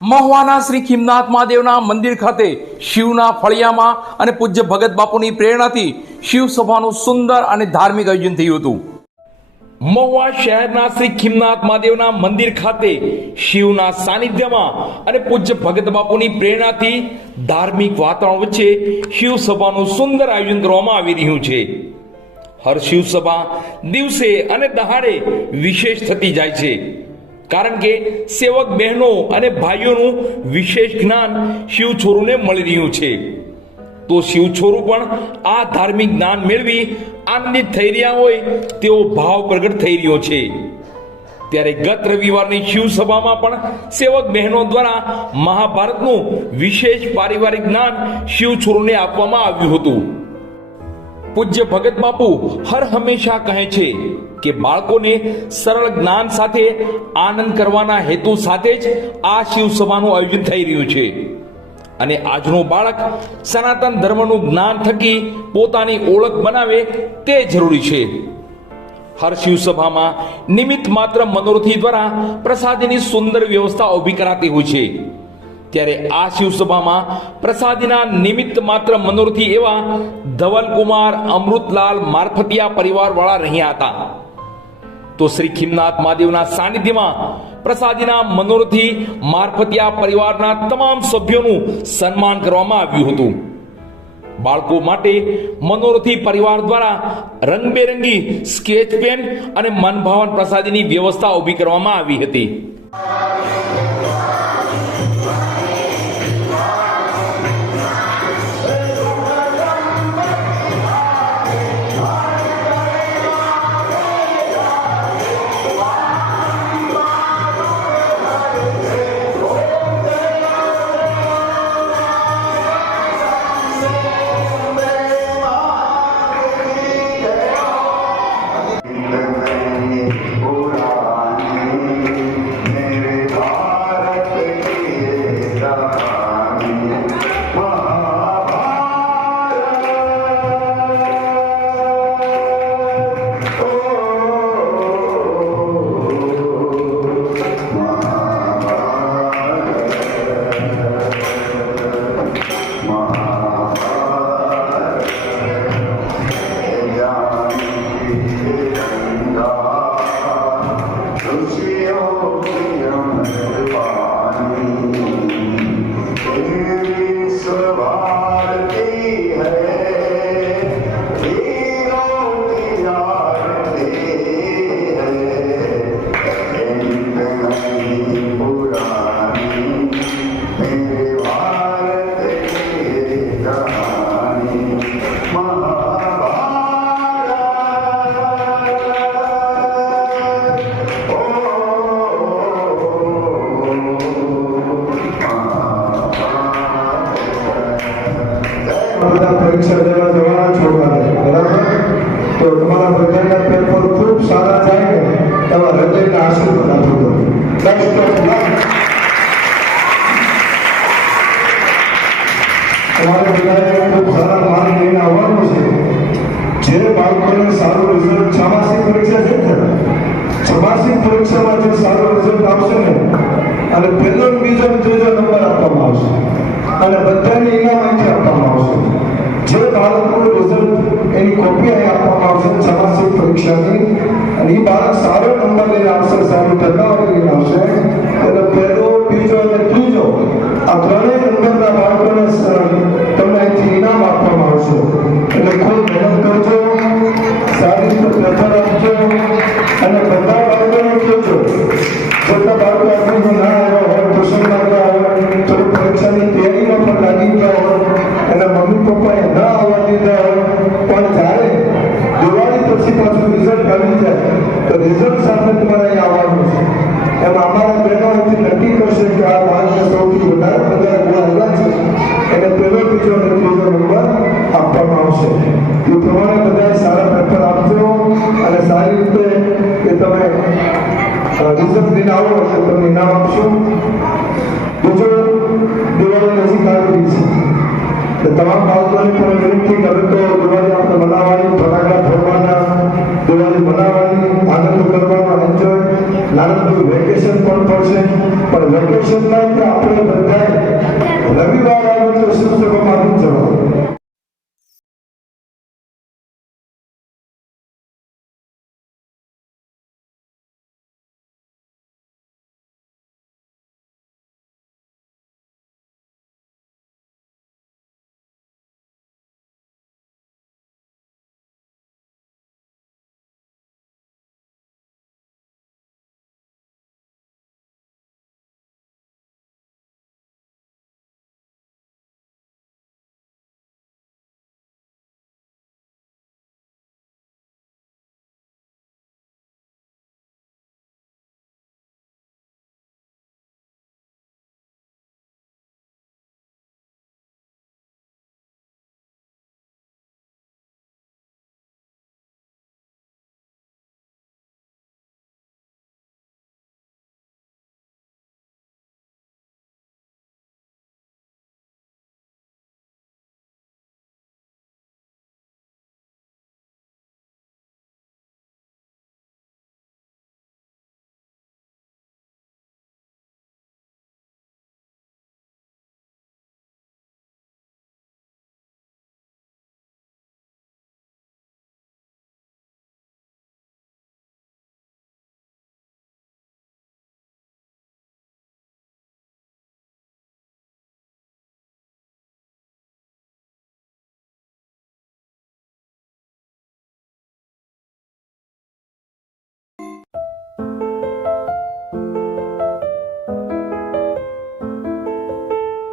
મહુવાના શ્રી ખીમનાથ મહાદેવના મંદિર ખાતે શિવના ફળિયામાં અને પૂજ્ય ભગત બાપુની પ્રેરણાથી શિવ સભાનું સુંદર અને ધાર્મિક આયોજન થયું હતું. મહુવા શહેરના શ્રી ખીમનાથ મહાદેવના મંદિર ખાતે શિવના સાનિધ્યમાં અને પૂજ્ય ભગત બાપુની પ્રેરણાથી ધાર્મિક વાતાવરણ વચ્ચે શિવ સભાનું સુંદર આયોજન કરવામાં આવી રહ્યું છે. હર શિવ સભા દિવસે અને દહાડે વિશેષ થતી જાય છે, કારણ કે સેવક બહેનો અને ભાઈઓનું વિશેષ જ્ઞાન શિવ છોરુને મળી રહ્યું છે. તો શિવ છોરું પણ આ ધાર્મિક જ્ઞાન મેળવી આનંદિત થઈ રહ્યા હોય તેવો ભાવ પ્રગટ થઈ રહ્યો છે. ત્યારે ગત રવિવારની શિવ સભામાં પણ સેવક બહેનો દ્વારા મહાભારતનું વિશેષ પારિવારિક જ્ઞાન શિવ છોરુને આપવામાં આવ્યું હતું. પૂજ્ય ભગત બાપુ હર હંમેશા કહે છે કે બાળકોને સરળ જ્ઞાન સાથે આનંદ કરવાના હેતુ સાથે જ આ શિવ સભાનું આયોજન થઈ રહ્યું છે. અને આજનું બાળક સનાતન ધર્મનું જ્ઞાન થકી પોતાની ઓળખ બનાવે તે જરૂરી છે. હર શિવ સભામાં નિમિત્ત માત્ર મનોરથી દ્વારા પ્રસાદીની સુંદર વ્યવસ્થા ઊભી કરાતી હોય છે. ત્યારે આ શિવ સભામાં પ્રસાદીના નિમિત્ત માત્ર મનોરથી એવા ધવલકુમાર અમૃતલાલ મારફતિયા પરિવાર વાળા રહ્યા હતા. તો શ્રી ખીમનાથ મહાદેવના સાનિધ્યમાં પ્રસાદીના મનોરથી મારફતિયા પરિવારના તમામ સભ્યોનું સન્માન કરવામાં આવ્યું હતું. બાળકો માટે મનોરથી પરિવાર દ્વારા રંગબેરંગી સ્કેચ પેન અને મનભાવન પ્રસાદીની વ્યવસ્થા ઊભી કરવામાં આવી હતી. પરીક્ષા દેવા જવાના છોકરાને બરાબર, તો તમારા બધાના પેપર ખૂબ સારા થાય ને એવા હૃદયના આશીર્વાદ આપો. Best of luck. તમારે બધાએ ખૂબ સારા માર્ક લઈને આવવાનું છે. જે બાળકોને સારું રિઝલ્ટ છમાસિક પરીક્ષા છે ને, છમાસિક પરીક્ષામાં જે સારું રિઝલ્ટ આવશે ને અને પહેલો બીજો ત્રીજો નંબર આપવામાં આવશે અને બધાને ઇનામ અહીંથી આપવામાં આવશે. જે બાળકનું રિઝલ્ટ એની કોપી અહીં આપવામાં આવશે છમાસિક પરીક્ષાની, અને એ બાળક સારો નંબર લઈને આવશે, સારી ટકાવારી લઈને આવશે, એટલે પહેલો બીજો અને ત્રીજો આ ત્રણેય નંબરના બાળકોને તમને અહીંથી ઇનામ આપવામાં આવશે. એટલે ખૂબ મહેનત કરજો, સારી રીતે પેપર આપજો અને બધા બાળકોને કહેજો જેટલા બાળકો આપણને ના આવ્યા હોય, ટ્યુશન ના ગયા હોય, થોડી પરીક્ષાની તૈયારીમાં પણ લાગી ગયા હોય, એના મમ્મી પપ્પાએ ના આવવા દીધા હોય, પણ જ્યારે દિવાળી પછી પાછું રિઝલ્ટ આવી જાય તો રિઝલ્ટ સાથે તમારે અહીં આવવાનું છે. એમ અમારા બહેનો અહીંથી નક્કી કરશે કે આ બાળકને સૌથી વધારે ગુણ આવ્યા છે એને પહેલો બીજો અને ત્રીજો નંબર આપવામાં આવશે. એ પ્રમાણે બધાએ સારા પેપર આપજો અને સારી રીતે એ તમે રિઝલ્ટ લઈને આવો એટલે તમને ઇનામ આપશું. બીજું, દિવાળી નજીક આવી રહી છે, તમામ બાળકોને પણ વિનંતી કે હવે તો દિવાળી આપણે મનાવવાની, ફટાકડા ફોડવાના, દિવાળી મનાવવાની, આનંદ કરવાનો, એન્જોય. નાનકડું વેકેશન પણ પડશે, પણ વેકેશનમાં આપણે બધા